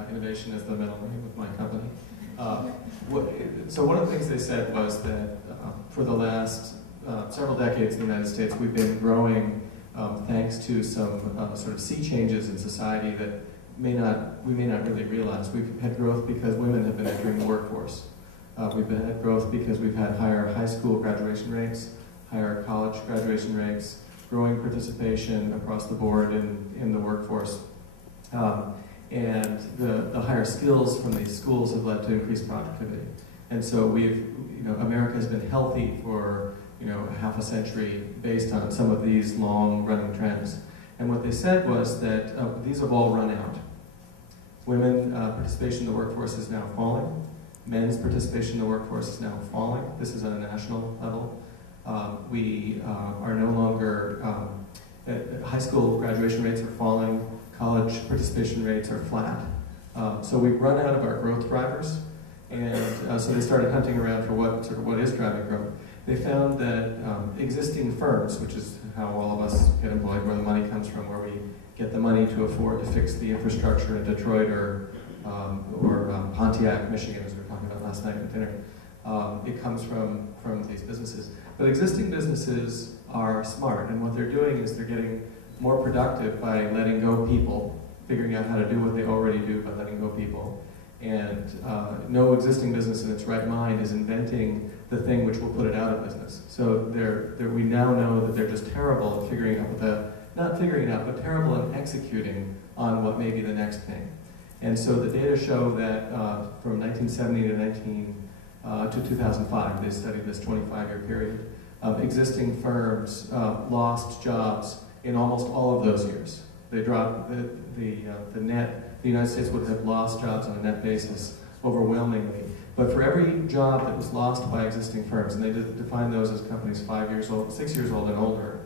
Innovation is the middle name of my company. So one of the things they said was that for the last several decades in the United States, we've been growing thanks to some sort of sea changes in society that we may not really realize. We've had growth because women have been entering the workforce. We've had growth because we've had higher high school graduation rates, higher college graduation rates, growing participation across the board in the workforce. And the higher skills from these schools have led to increased productivity. And so America has been healthy for half a century based on some of these long-running trends. And what they said was that these have all run out. Women participation in the workforce is now falling. Men's participation in the workforce is now falling. This is on a national level. We are no longer, high school graduation rates are falling, college participation rates are flat. So we've run out of our growth drivers, and so they started hunting around for what is driving growth. They found that existing firms, which is how all of us get employed, where the money comes from, where we get the money to afford to fix the infrastructure in Detroit or Pontiac, Michigan, as we were talking about last night at dinner. It comes from these businesses. But existing businesses are smart, and what they're doing is they're getting more productive by letting go people, figuring out how to do what they already do by letting go people. And no existing business in its right mind is inventing the thing which will put it out of business. So we now know that they're just terrible at figuring out not figuring it out, but terrible at executing on what may be the next thing. And so the data show that from 1970 to 2005, they studied this 25-year period, existing firms lost jobs in almost all of those years. They dropped the United States would have lost jobs on a net basis overwhelmingly. But for every job that was lost by existing firms, and they define those as companies 5 years old, 6 years old and older,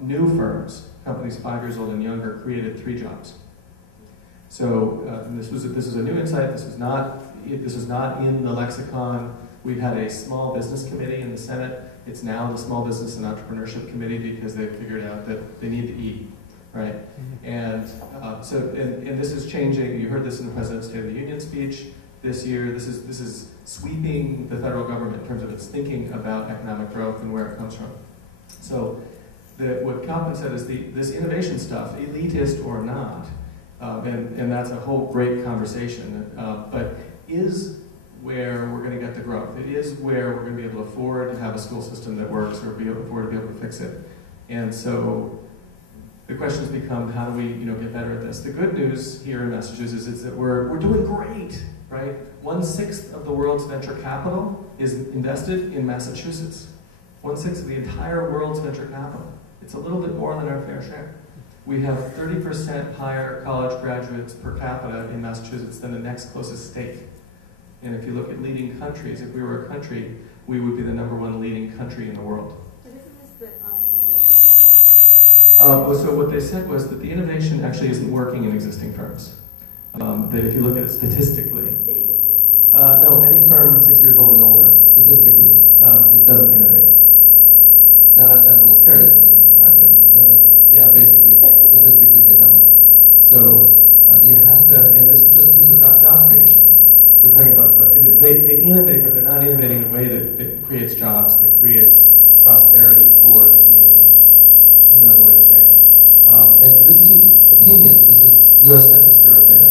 new firms, companies 5 years old and younger, created 3 jobs. So this was a new insight. This was not in the lexicon. We've had a small business committee in the Senate. It's now the Small Business and Entrepreneurship Committee because they figured out that they need to eat, right? And and this is changing. You heard this in the President's State of the Union speech this year. This is sweeping the federal government in terms of its thinking about economic growth and where it comes from. So what Kaufman said is this innovation stuff, elitist or not, and that's a whole great conversation, but is where we're going to get the growth. It is where we're going to be able to afford to have a school system that works or afford to be able to fix it. And so the questions become, how do we get better at this? The good news here in Massachusetts is that we're doing great, right? 1/6 of the world's venture capital is invested in Massachusetts. 1/6 of the entire world's venture capital. It's a little bit more than our fair share. We have 30% higher college graduates per capita in Massachusetts than the next closest state. And if you look at leading countries, if we were a country, we would be the #1 leading country in the world. But isn't this the entrepreneurship? So what they said was that the innovation actually isn't working in existing firms. That if you look at it statistically, no, any firm 6 years old and older, statistically, it doesn't innovate. Now that sounds a little scary. Yeah, basically, statistically they don't. So you have to, and this is just in terms of job creation. We're talking about, but they innovate, but they're not innovating in a way that creates jobs, that creates prosperity for the community, is another way to say it. And this isn't opinion, this is U.S. Census Bureau data.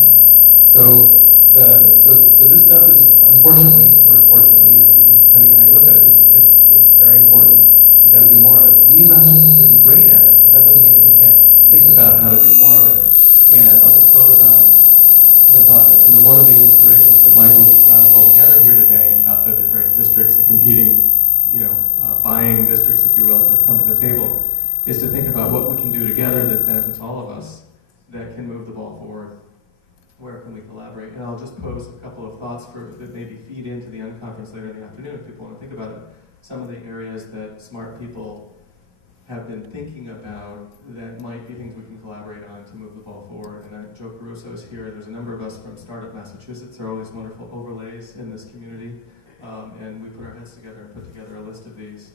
So this stuff is, unfortunately, or fortunately, depending on how you look at it, it's very important. We've got to do more of it. We in Massachusetts are doing great at it, but that doesn't mean that we can't think about how to do more of it. And I'll just close on the thought that one of the inspirations that Michael got us all together here today and got the various districts, the competing, buying districts, if you will, to come to the table, is to think about what we can do together that benefits all of us, that can move the ball forward. Where can we collaborate? And I'll just pose a couple of thoughts that maybe feed into the unconference later in the afternoon if people want to think about it. Some of the areas that smart people have been thinking about that might be things we can collaborate on to move the ball forward. And Joe Caruso is here. There's a number of us from Startup Massachusetts. There are all these wonderful overlays in this community. And we put our heads together and put together a list of these.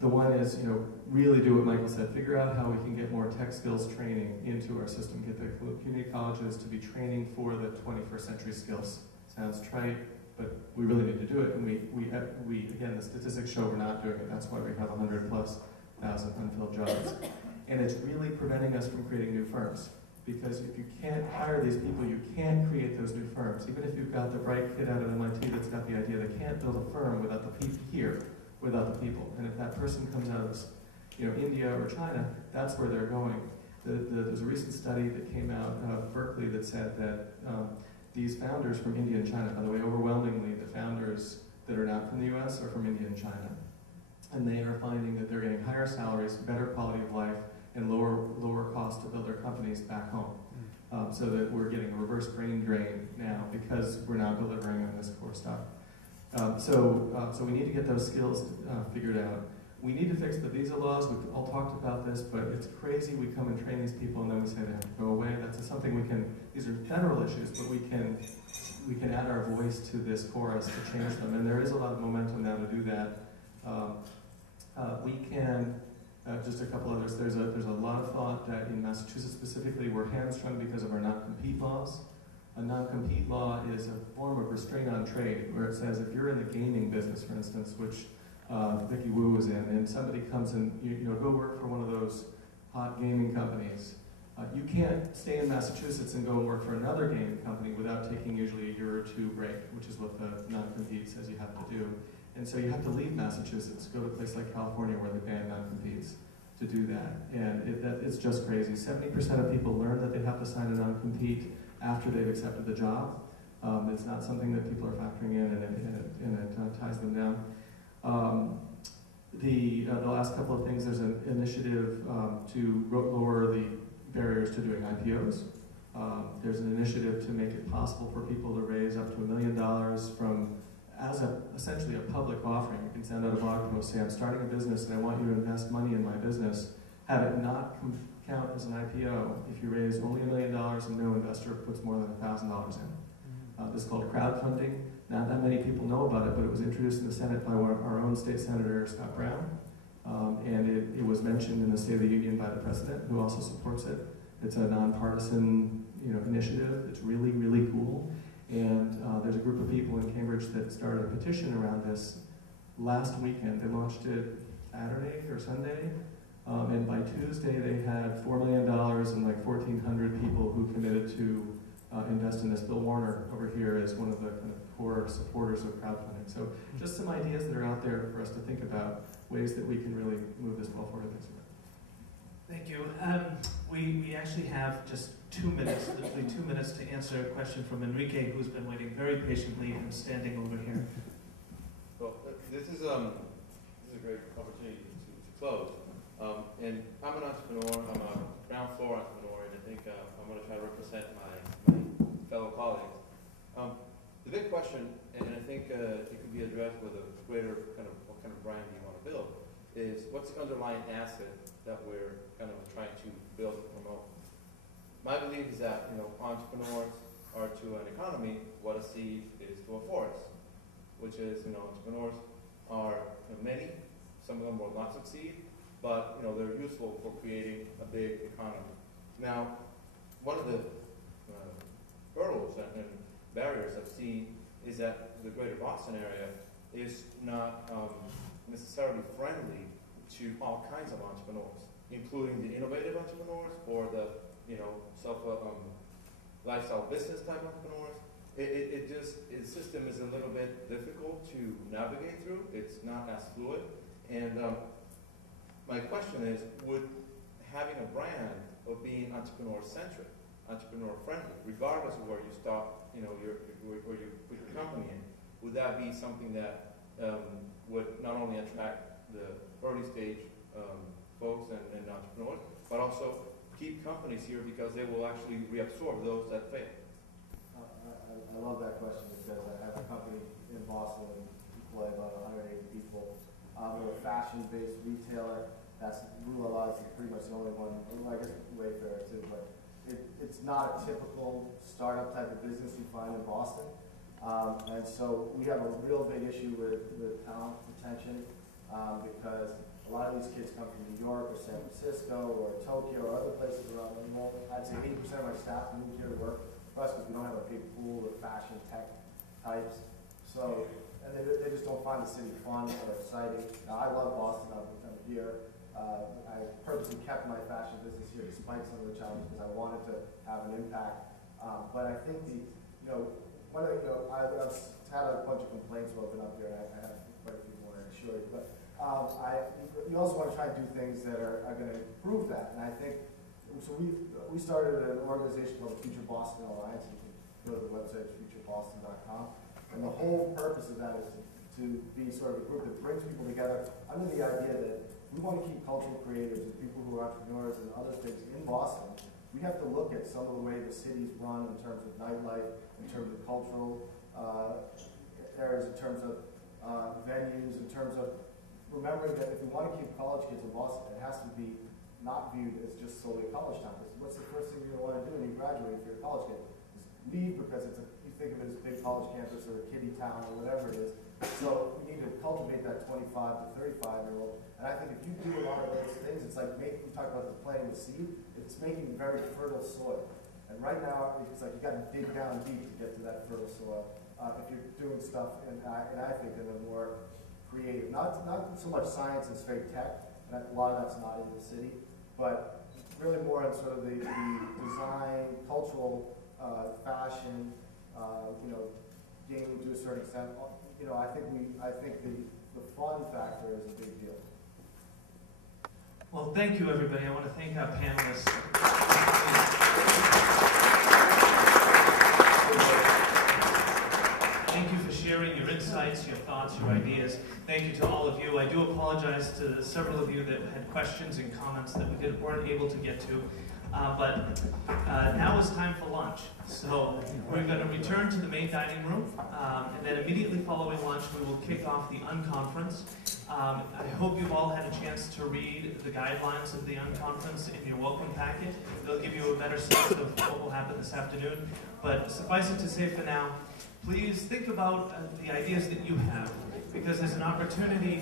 The one is, really do what Michael said. Figure out how we can get more tech skills training into our system. Get the community colleges to be training for the 21st century skills. Sounds trite, but we really need to do it. And we again, the statistics show we're not doing it. That's why we have 100+ thousand unfilled jobs. And it's really preventing us from creating new firms. Because if you can't hire these people, you can't create those new firms. Even if you've got the bright kid out of MIT that's got the idea, they can't build a firm without the people here, without the people. And if that person comes out of India or China, that's where they're going. There's a recent study that came out of Berkeley that said that these founders from India and China, by the way, overwhelmingly the founders that are not from the US are from India and China. And they are finding that they're getting higher salaries, better quality of life, and lower cost to build their companies back home. so that we're getting a reverse brain drain now because we're now delivering on this core stuff. So we need to get those skills figured out. We need to fix the visa laws. We've all talked about this, but it's crazy. We come and train these people, and then we say they have to go away. That's something we can. These are general issues, but we can add our voice to this chorus to change them. And there is a lot of momentum now to do that. We can. Just a couple others. There's a lot of thought that in Massachusetts specifically, we're hamstrung because of our non-compete laws. A non-compete law is a form of restraint on trade, where it says if you're in the gaming business, for instance, which Vicky Wu was in, and somebody comes and you go work for one of those hot gaming companies, you can't stay in Massachusetts and go and work for another gaming company without taking usually a year or two break, which is what the non-compete says you have to do. And so you have to leave Massachusetts, go to a place like California where they ban non-competes to do that. And it's just crazy. 70% of people learn that they have to sign a non-compete after they've accepted the job. It's not something that people are factoring in, and it ties them down. The last couple of things, there's an initiative to lower the barriers to doing IPOs. There's an initiative to make it possible for people to raise up to $1 million from, as essentially a public offering. You can send out a blog post, say, I'm starting a business and I want you to invest money in my business. Have it not count as an IPO if you raise only $1 million and no investor puts more than $1,000 in. This is called crowdfunding. Not that many people know about it, but it was introduced in the Senate by our own state senator, Scott Brown. And it was mentioned in the State of the Union by the president, who also supports it. It's a nonpartisan initiative. It's really, really cool. And there's a group of people in Cambridge that started a petition around this last weekend. They launched it Saturday or Sunday. And by Tuesday, they had $4 million and like 1,400 people who committed to invest in this. Bill Warner over here is one of the kind of core supporters of crowdfunding. So just some ideas that are out there for us to think about, ways that we can really move this ball forward. Thank you. We actually have just 2 minutes, literally 2 minutes, to answer a question from Enrique, who's been waiting very patiently and standing over here. Well, this is a great opportunity to close. And I'm an entrepreneur. I'm a ground floor entrepreneur, and I think I'm going to try to represent my fellow colleagues. The big question, and I think it could be addressed with a greater kind of what kind of brand do you want to build, is what's the underlying asset that we're kind of trying to build and promote. My belief is that entrepreneurs are to an economy what a seed is to a forest, which is entrepreneurs are many. Some of them will not succeed, but they're useful for creating a big economy. Now, one of the hurdles and barriers I've seen is that the greater Boston area is not necessarily friendly to all kinds of entrepreneurs, including the innovative entrepreneurs or the lifestyle business type entrepreneurs. The system is a little bit difficult to navigate through. It's not as fluid. And my question is, would having a brand of being entrepreneur-centric, entrepreneur-friendly, regardless of where you start, where you put your company in, would that be something that would not only attract the early stage folks and entrepreneurs, but also keep companies here because they will actually reabsorb those that fail? I love that question because I have a company in Boston and employ about 180 people. We're a fashion-based retailer. That's Rule Laws is pretty much the only one. I guess Wayfair too, but it's not a typical startup type of business you find in Boston. And so we have a real big issue with talent retention because a lot of these kids come from New York or San Francisco or Tokyo or other places around the world. I'd say 80% of my staff moved here to work for us because we don't have a big pool of fashion tech types. So, and they just don't find the city fun or exciting. Now, I love Boston. I'm here. I purposely kept my fashion business here despite some of the challenges because I wanted to have an impact. But I think I've had a bunch of complaints while I've been up here, and I have quite a few more, I assure you. But you also want to try and do things that are going to improve that. And I think, so we started an organization called the Future Boston Alliance. You can go to the website, futureboston.com. And the whole purpose of that is to be sort of a group that brings people together under the idea that we want to keep cultural creators and people who are entrepreneurs and other things in Boston. we have to look at some of the way the city's run in terms of nightlife, in terms of cultural areas, in terms of venues, in terms of remembering that if we want to keep college kids in Boston, it has to be not viewed as just solely a college town. What's the first thing you're going to want to do when you graduate if you're a college kid? Is leave because you think of it as a big college campus or a kiddie town or whatever it is. So we need to cultivate that 25 to 35-year-old. And I think if you do a lot of those things, it's like we talk about the planting the seed, it's making very fertile soil. And right now, it's like you got to dig down deep to get to that fertile soil. If you're doing stuff, and I think in a more creative, not so much science and straight tech, and a lot of that's not in the city, but really more on sort of the design, cultural, fashion, gaming to a certain extent. I think the fun factor is a big deal. Well, thank you, everybody. I want to thank our panelists. Thank you for sharing your insights, your thoughts, your ideas. Thank you to all of you. I do apologize to several of you that had questions and comments that we weren't able to get to. But now is time for lunch. So we're going to return to the main dining room, and then immediately following lunch, we will kick off the unconference. I hope you've all had a chance to read the guidelines of the unconference in your welcome packet. They'll give you a better sense of what will happen this afternoon. But suffice it to say for now, please think about the ideas that you have, because there's an opportunity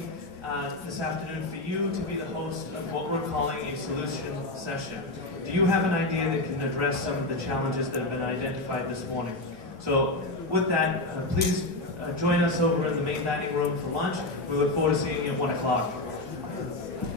this afternoon for you to be the host of what we're calling a solution session. Do you have an idea that can address some of the challenges that have been identified this morning? So with that, please join us over in the main dining room for lunch. We look forward to seeing you at 1 o'clock.